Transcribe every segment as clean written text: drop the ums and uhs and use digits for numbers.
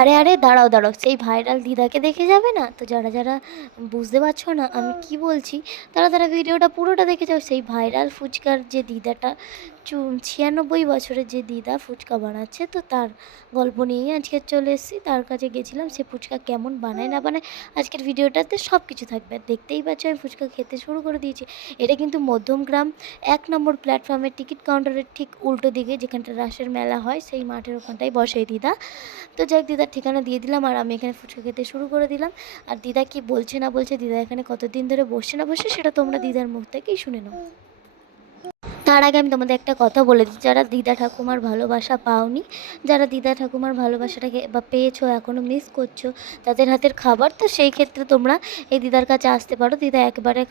আরে আরে দাঁড়াও দাঁড়াও, সেই ভাইরাল দিদাকে দেখে যাবে না তো? যারা যারা বুঝতে পারছো না আমি কি বলছি, তারা তারা ভিডিওটা পুরোটা দেখে যাও। সেই ভাইরাল ফুচকার যে দিদাটা, 96 বছরের যে দিদা ফুচকা বানাচ্ছে, তো তার গল্প নিয়েই আজকে চলে এসেছি। তার কাছে গেছিলাম, সে ফুচকা কেমন বানায় না বানায় আজকের ভিডিওটাতে সব কিছু থাকবে। আর দেখতেই পাচ্ছ আমি ফুচকা খেতে শুরু করে দিয়েছি। এটা কিন্তু মধ্যমগ্রাম 1 নম্বর প্ল্যাটফর্মের টিকিট কাউন্টারের ঠিক উল্টো দিকে, যেখানটা রাসের মেলা হয় সেই মাঠের ওখানটায় বসে দিদা। তো যাক, দিদার ঠিকানা দিয়ে দিলাম আর আমি এখানে ফুচকা খেতে শুরু করে দিলাম। আর দিদা কি বলছে না বলছে, দিদা এখানে কতদিন ধরে বসে না বসে, সেটা তোমরা দিদার মুখ থেকেই শুনে নাও। তার আগে আমি তোমাদের একটা কথা বলে দিই, যারা দিদা ঠাকুমার ভালোবাসা পাওনি, যারা দিদা ঠাকুমার ভালোবাসাটাকে বা পেয়েছো এখনও মিস করছো তাদের হাতের খাবার, তো সেই ক্ষেত্রে তোমরা এই দিদার কাছে আসতে পারো। দিদা একবারে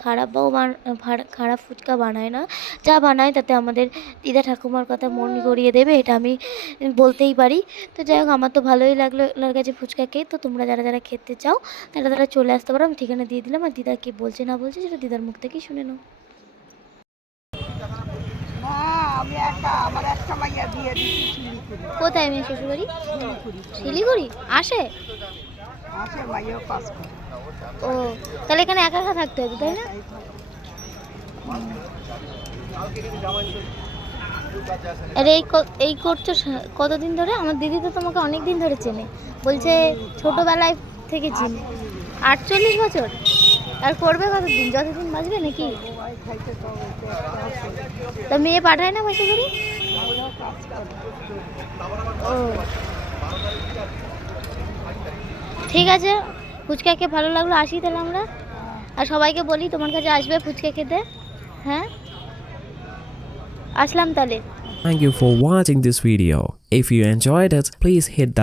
খারাপ ফুচকা বানায় না, যা বানায় তাতে আমাদের দিদা ঠাকুমার কথা মন গড়িয়ে দেবে, এটা আমি বলতেই পারি। তো যাই হোক, আমার তো ভালোই লাগলো ওনার কাছে ফুচকা খেয়ে। তো তোমরা যারা যারা খেতে চাও তারা তারা চলে আসতে পারো, আমি ঠিকানা দিয়ে দিলাম। আর দিদা কি বলছে না বলছে সেটা দিদার মুখ থেকেই শুনে নাও। কোথায় মেয়ে শ্বশুরবাড়ি? শিলিগুড়ি। আসে? ও, তাহলে এখানে একা একা থাকতে হবে তাই না? আরে এই করছো কতদিন ধরে? আমার দিদি তো তোমাকে অনেক দিন ধরে চেনে, বলছে ছোটবেলায় থেকে চিনি। 48 বছর? আর করবে কতদিন? যতদিন বাঁচবে নাকি? তা মেয়ে পাঠায় না পয়সা করে? ও, ঠিক আছে, ফুচকা খেয়ে ভালো লাগলো, আসি তাহলে আমরা। আর সবাইকে বলি তোমার কাছে আসবে ফুচকা খেতে। হ্যাঁ, আসলাম তাহলে। Thank you for watching this video. If you enjoyed it, please hit the